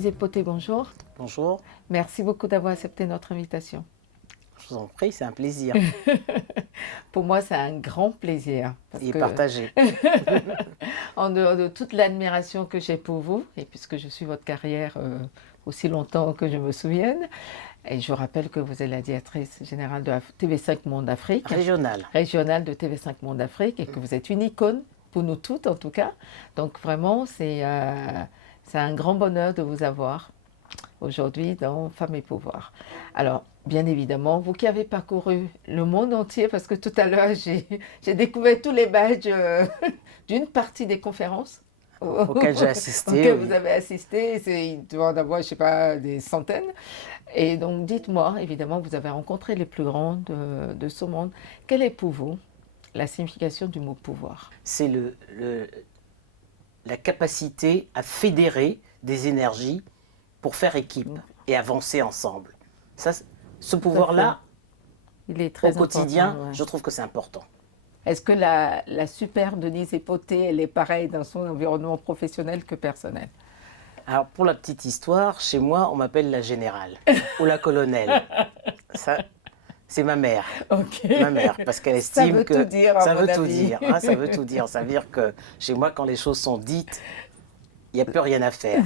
Denise Epoté, bonjour. Bonjour, Merci beaucoup d'avoir accepté notre invitation. je vous en prie, c'est un plaisir. Pour moi, c'est un grand plaisir. Parce Et que, partagé. en dehors de toute l'admiration que j'ai pour vous, et puisque je suis votre carrière aussi longtemps que je me souvienne, et je rappelle que vous êtes la directrice générale de la TV5 Monde Afrique, Régional. régionale de TV5 Monde Afrique, et que vous êtes une icône pour nous toutes en tout cas. Donc vraiment, c'est un grand bonheur de vous avoir aujourd'hui dans Femmes et Pouvoir. Alors, bien évidemment, vous qui avez parcouru le monde entier, parce que tout à l'heure, j'ai découvert tous les badges d'une partie des conférences Auquel j'ai assisté, auxquelles oui. vous avez assisté. Il doit en avoir, je ne sais pas, des centaines. Et donc, dites-moi, évidemment, vous avez rencontré les plus grands de ce monde. Quelle est pour vous la signification du mot pouvoir? C'est la capacité à fédérer des énergies pour faire équipe et avancer ensemble. Ça, ce pouvoir-là, Il est au très quotidien, important, ouais. je trouve que c'est important. Est-ce que la super Denise Epoté, elle est pareille dans son environnement professionnel que personnel? Alors, pour la petite histoire, chez moi, on m'appelle la générale ou la colonelle. Ça, c'est ma mère. Ok. Ma mère, parce qu'elle Ça estime veut que tout dire, à ça mon veut tout avis. dire. Hein, ça veut tout dire. Ça veut dire que chez moi, quand les choses sont dites, il n'y a plus rien à faire.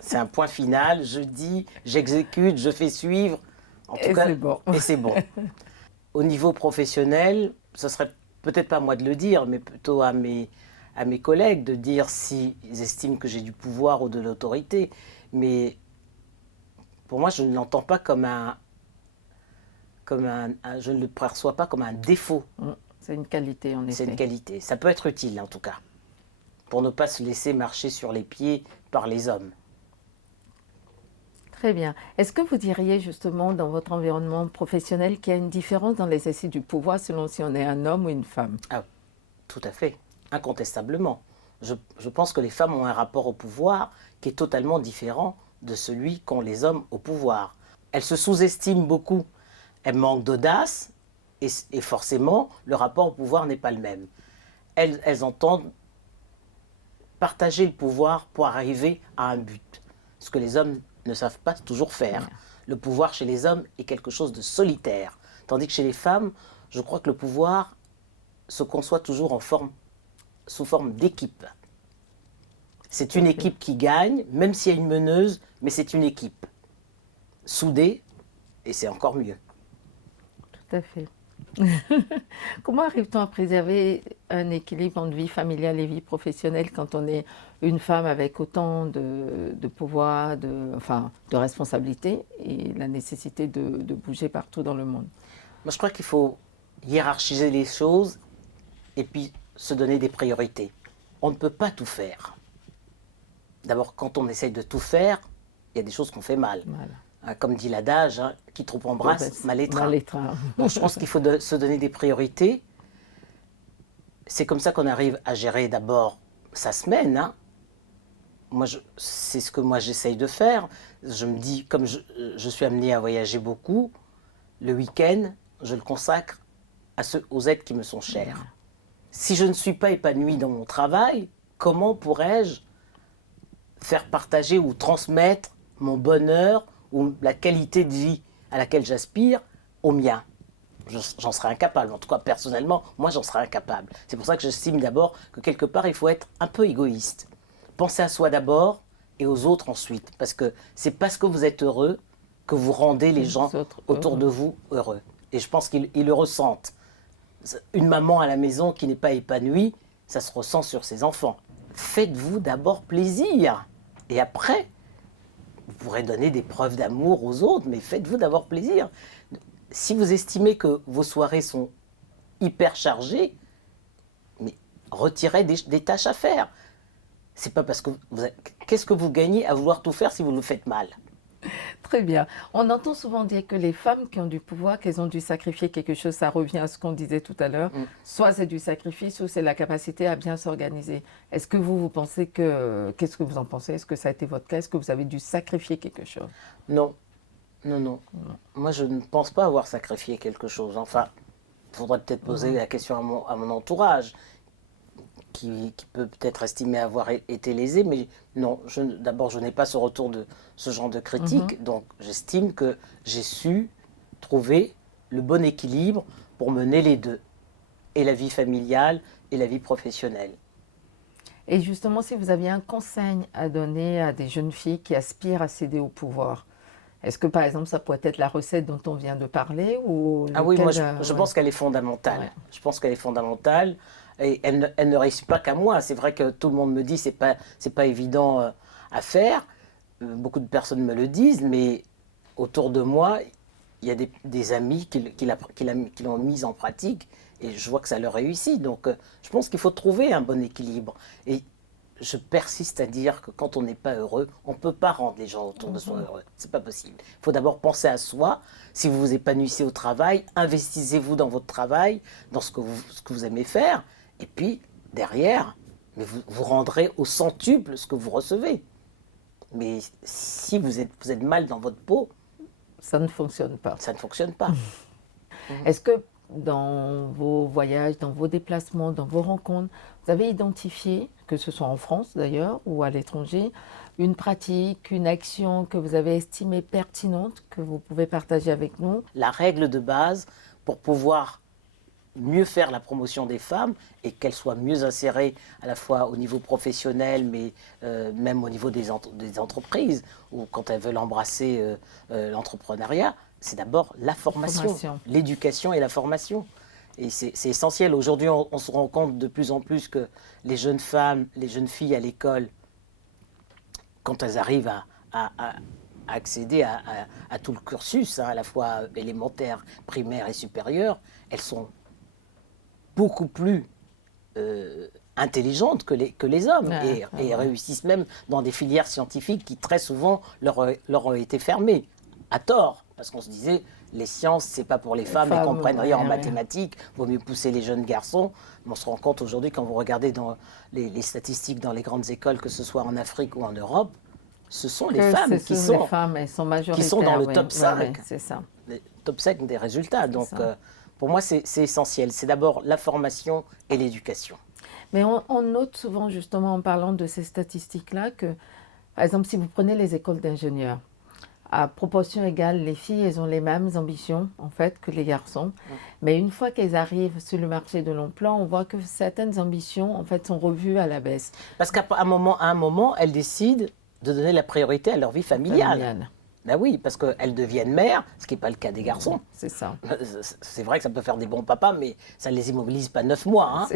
C'est un point final. Je dis, j'exécute, je fais suivre. En tout Et cas, c'est bon. et c'est bon. Au niveau professionnel, ce serait peut-être pas à moi de le dire, mais plutôt à mes collègues de dire s'ils estiment que j'ai du pouvoir ou de l'autorité. Mais pour moi, je ne l'entends pas je ne le perçois pas comme un défaut. C'est une qualité, en C'est effet. une qualité. Ça peut être utile, en tout cas, pour ne pas se laisser marcher sur les pieds par les hommes. Très bien. Est-ce que vous diriez justement dans votre environnement professionnel qu'il y a une différence dans l'exercice du pouvoir selon si on est un homme ou une femme? Ah, tout à fait, incontestablement. Je pense que les femmes ont un rapport au pouvoir qui est totalement différent de celui qu'ont les hommes au pouvoir. Elles se sous-estiment beaucoup, elles manquent d'audace et forcément, le rapport au pouvoir n'est pas le même. Elles entendent partager le pouvoir pour arriver à un but, ce que les hommes ne savent pas toujours faire. Le pouvoir chez les hommes est quelque chose de solitaire, tandis que chez les femmes, je crois que le pouvoir se conçoit toujours sous forme d'équipe. C'est une équipe qui gagne, même s'il y a une meneuse, mais c'est une équipe soudée, et c'est encore mieux. Tout à fait. Comment arrive-t-on à préserver un équilibre entre vie familiale et vie professionnelle quand on est une femme avec autant de pouvoir, de responsabilités et la nécessité de bouger partout dans le monde? Moi, je crois qu'il faut hiérarchiser les choses et puis se donner des priorités. On ne peut pas tout faire. D'abord, quand on essaye de tout faire, il y a des choses qu'on fait mal. Voilà. Comme dit l'adage, hein, qui trop embrasse, mal étreint. Mal étreint. Donc je pense qu'il faut se donner des priorités. C'est comme ça qu'on arrive à gérer d'abord sa semaine. Hein. C'est ce que moi j'essaye de faire. Je me dis, comme je suis amenée à voyager beaucoup, le week-end, je le consacre aux êtres qui me sont chers. Si je ne suis pas épanouie dans mon travail, comment pourrais-je faire partager ou transmettre mon bonheur ou la qualité de vie à laquelle j'aspire au mien? J'en serais incapable. En tout cas, personnellement, moi, j'en serais incapable. C'est pour ça que j'estime d'abord que quelque part, il faut être un peu égoïste. Pensez à soi d'abord et aux autres ensuite. Parce que c'est parce que vous êtes heureux que vous rendez les gens autour de vous heureux. Et je pense qu'ils le ressentent. Une maman à la maison qui n'est pas épanouie, ça se ressent sur ses enfants. Faites-vous d'abord plaisir. Et après, vous pourrez donner des preuves d'amour aux autres, mais faites-vous d'abord plaisir. Si vous estimez que vos soirées sont hyper chargées, mais retirez des tâches à faire. C'est pas parce que qu'est-ce que vous gagnez à vouloir tout faire si vous le faites mal? Très bien. On entend souvent dire que les femmes qui ont du pouvoir, qu'elles ont dû sacrifier quelque chose, ça revient à ce qu'on disait tout à l'heure. Soit c'est du sacrifice, ou c'est la capacité à bien s'organiser. Est-ce que vous pensez que... Qu'est-ce que vous en pensez? Est-ce que ça a été votre cas? Est-ce que vous avez dû sacrifier quelque chose? Non. Non. Moi, je ne pense pas avoir sacrifié quelque chose. Enfin, il faudrait peut-être poser la question à mon entourage. qui peut peut-être estimer avoir été lésé, mais non, d'abord, je n'ai pas ce retour de ce genre de critique, donc j'estime que j'ai su trouver le bon équilibre pour mener les deux, et la vie familiale et la vie professionnelle. Et justement, si vous aviez un conseil à donner à des jeunes filles qui aspirent à céder au pouvoir, est-ce que par exemple ça pourrait être la recette dont on vient de parler ou Ah oui, moi je ouais. pense qu'elle est fondamentale. Ouais. Je pense qu'elle est fondamentale et elle ne réussit pas qu'à moi. C'est vrai que tout le monde me dit c'est pas évident à faire. Beaucoup de personnes me le disent, mais autour de moi, il y a des amis qui l'ont mise en pratique et je vois que ça leur réussit. Donc je pense qu'il faut trouver un bon équilibre. Et je persiste à dire que quand on n'est pas heureux, on ne peut pas rendre les gens autour de soi heureux. C'est pas possible. Il faut d'abord penser à soi. Si vous vous épanouissez au travail, investissez-vous dans votre travail, dans ce que vous aimez faire. Et puis, derrière, mais vous rendrez au centuple ce que vous recevez. Mais si vous êtes mal dans votre peau, Ça ne fonctionne pas. ça ne fonctionne pas. Est-ce que dans vos voyages, dans vos déplacements, dans vos rencontres, vous avez identifié, que ce soit en France d'ailleurs ou à l'étranger, une pratique, une action que vous avez estimée pertinente, que vous pouvez partager avec nous? La règle de base pour pouvoir mieux faire la promotion des femmes et qu'elles soient mieux insérées à la fois au niveau professionnel, mais même au niveau des entreprises, ou quand elles veulent embrasser l'entrepreneuriat, c'est d'abord la formation, l'éducation et la formation. Et c'est essentiel. Aujourd'hui, on se rend compte de plus en plus que les jeunes femmes, les jeunes filles à l'école, quand elles arrivent à accéder à tout le cursus, hein, à la fois élémentaire, primaire et supérieur, elles sont beaucoup plus intelligentes que les hommes et réussissent même dans des filières scientifiques qui très souvent leur ont été fermées, à tort, parce qu'on se disait les sciences c'est pas pour les femmes, elles comprennent rien en mathématiques, vaut mieux pousser les jeunes garçons. Mais on se rend compte aujourd'hui quand vous regardez dans les statistiques dans les grandes écoles, que ce soit en Afrique ou en Europe, ce sont les femmes qui sont dans le top 5, c'est ça. Le top 5 des résultats. Donc pour moi, c'est essentiel. C'est d'abord la formation et l'éducation. Mais on note souvent, justement, en parlant de ces statistiques-là, que, par exemple, si vous prenez les écoles d'ingénieurs, à proportion égale, les filles, elles ont les mêmes ambitions, en fait, que les garçons. Mais une fois qu'elles arrivent sur le marché de l'emploi, on voit que certaines ambitions, en fait, sont revues à la baisse. Parce qu'à un moment, elles décident de donner la priorité à leur vie familiale. Ben oui, parce qu'elles deviennent mères, ce qui n'est pas le cas des garçons. C'est ça. C'est vrai que ça peut faire des bons papas, mais ça ne les immobilise pas 9 mois, hein,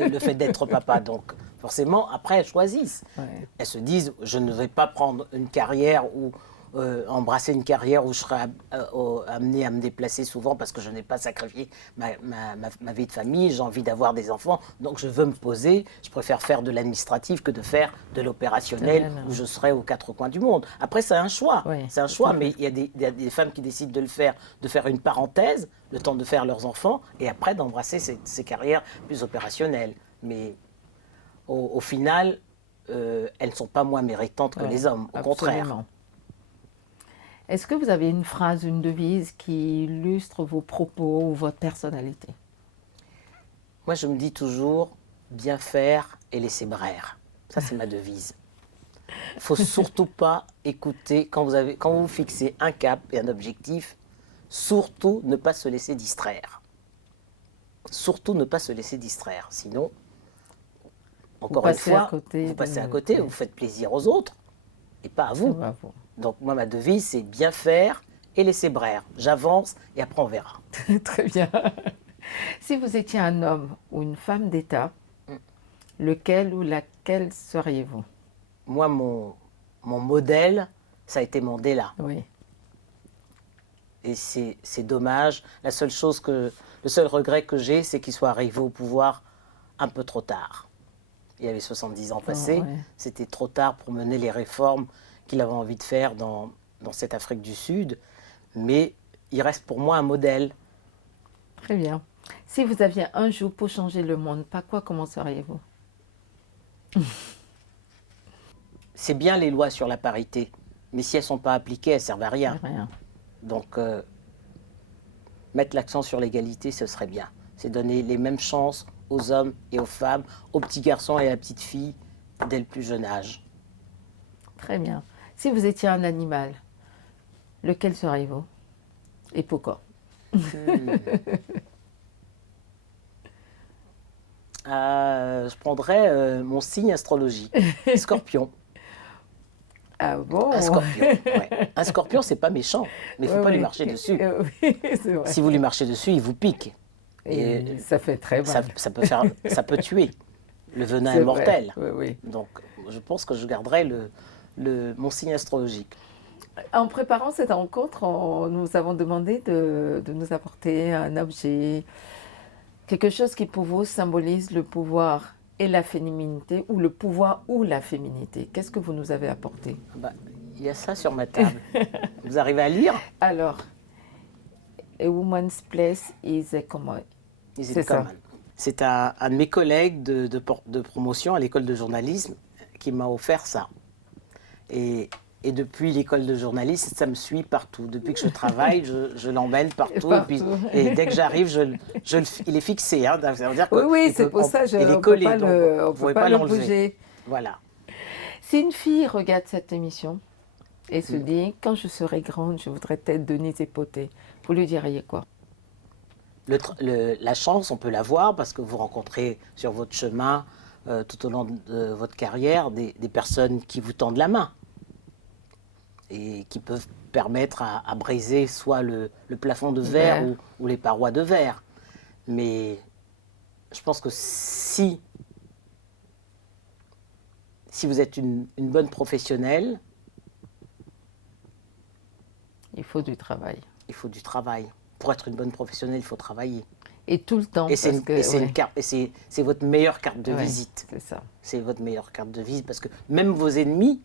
le fait d'être papa. Donc forcément, après, elles choisissent. Ouais. Elles se disent, je ne vais pas prendre une carrière ou embrasser une carrière où je serai amenée à me déplacer souvent parce que je n'ai pas sacrifié ma vie de famille, j'ai envie d'avoir des enfants, donc je veux me poser, je préfère faire de l'administratif que de faire de l'opérationnel où je serai aux quatre coins du monde. Après, c'est un choix, c'est un choix, mais il y a des femmes qui décident de le faire, de faire une parenthèse, le temps de faire leurs enfants, et après d'embrasser ces carrières plus opérationnelles. Mais au final, elles ne sont pas moins méritantes que les hommes, au contraire. Est-ce que vous avez une phrase, une devise qui illustre vos propos ou votre personnalité? Moi, je me dis toujours bien faire et laisser braire. Ça, c'est ma devise. Il ne faut surtout pas écouter, quand vous fixez un cap et un objectif, surtout ne pas se laisser distraire. Surtout ne pas se laisser distraire. Sinon, encore une fois, vous passez à côté, vous faites plaisir aux autres et pas à vous. Donc moi, ma devise, c'est bien faire et laisser braire. J'avance et après on verra. Très bien. Si vous étiez un homme ou une femme d'État, lequel ou laquelle seriez-vous? Moi, mon modèle, ça a été Mandela. Oui. Et c'est dommage. Le seul regret que j'ai, c'est qu'il soit arrivé au pouvoir un peu trop tard. Il avait 70 ans passés. C'était trop tard pour mener les réformes qu'il avait envie de faire dans cette Afrique du Sud. Mais il reste pour moi un modèle. Très bien. Si vous aviez un jour pour changer le monde, par quoi commenceriez-vous? C'est bien les lois sur la parité, mais si elles ne sont pas appliquées, elles ne servent à rien. Donc, mettre l'accent sur l'égalité, ce serait bien. C'est donner les mêmes chances aux hommes et aux femmes, aux petits garçons et à la petite fille dès le plus jeune âge. Très bien. Si vous étiez un animal, lequel seriez-vous? Et pourquoi? Je prendrais mon signe astrologique, Scorpion. Ah bon? Un scorpion, ouais. Un scorpion, c'est pas méchant, mais il ne faut Ouais, pas lui ouais. marcher dessus. Oui, c'est vrai. Si vous lui marchez dessus, il vous pique. Et ça fait très mal. Ça peut tuer. Le venin C'est est vrai. mortel. Oui, oui. Donc, je pense que je garderai mon signe astrologique. En préparant cette rencontre, nous avons demandé de nous apporter un objet, quelque chose qui pour vous symbolise le pouvoir et la féminité, ou le pouvoir ou la féminité. Qu'est-ce que vous nous avez apporté? Bah, il y a ça sur ma table. Vous arrivez à lire? Alors, A Woman's Place is a Common. Is it C'est ça. common? C'est un de mes collègues de promotion à l'école de journalisme qui m'a offert ça. Et depuis l'école de journalisme, ça me suit partout. Depuis que je travaille, je l'emmène partout. Et dès que j'arrive, il est fixé. Hein, ça veut dire Oui, oui, il c'est peut- pour ça il est on ne collé, peut pas donc le, on vous pouvez peut pas le l'enlever. bouger. Voilà. Si une fille regarde cette émission et se dit, quand je serai grande, je voudrais être Denise Epoté, vous lui diriez quoi? La chance, on peut l'avoir parce que vous rencontrez sur votre chemin, tout au long de votre carrière, des personnes qui vous tendent la main et qui peuvent permettre à briser soit le plafond de verre ou les parois de verre. Mais je pense que si vous êtes une bonne professionnelle, Il faut du travail. il faut du travail. Pour être une bonne professionnelle, il faut travailler. Et tout le temps. Et c'est parce que, c'est votre meilleure carte de ouais, visite. c'est ça. C'est votre meilleure carte de visite parce que même vos ennemis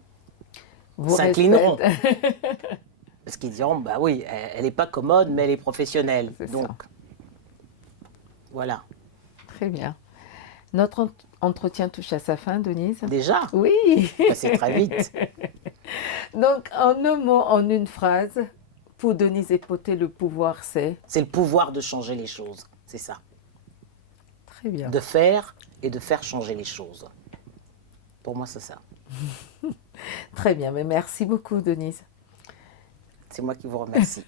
Vous s'inclineront. respectez. Parce qu'ils diront, bah oui, elle n'est pas commode, mais elle est professionnelle. C'est Donc, ça. voilà. Très bien. Notre entretien touche à sa fin, Denise. Déjà, Oui. c'est très vite. Donc, en un mot, en une phrase, pour Denise Epoté, le pouvoir, c'est... C'est le pouvoir de changer les choses. C'est ça. Très bien. De faire et de faire changer les choses. Pour moi, c'est ça. Très bien. Mais merci beaucoup, Denise. C'est moi qui vous remercie.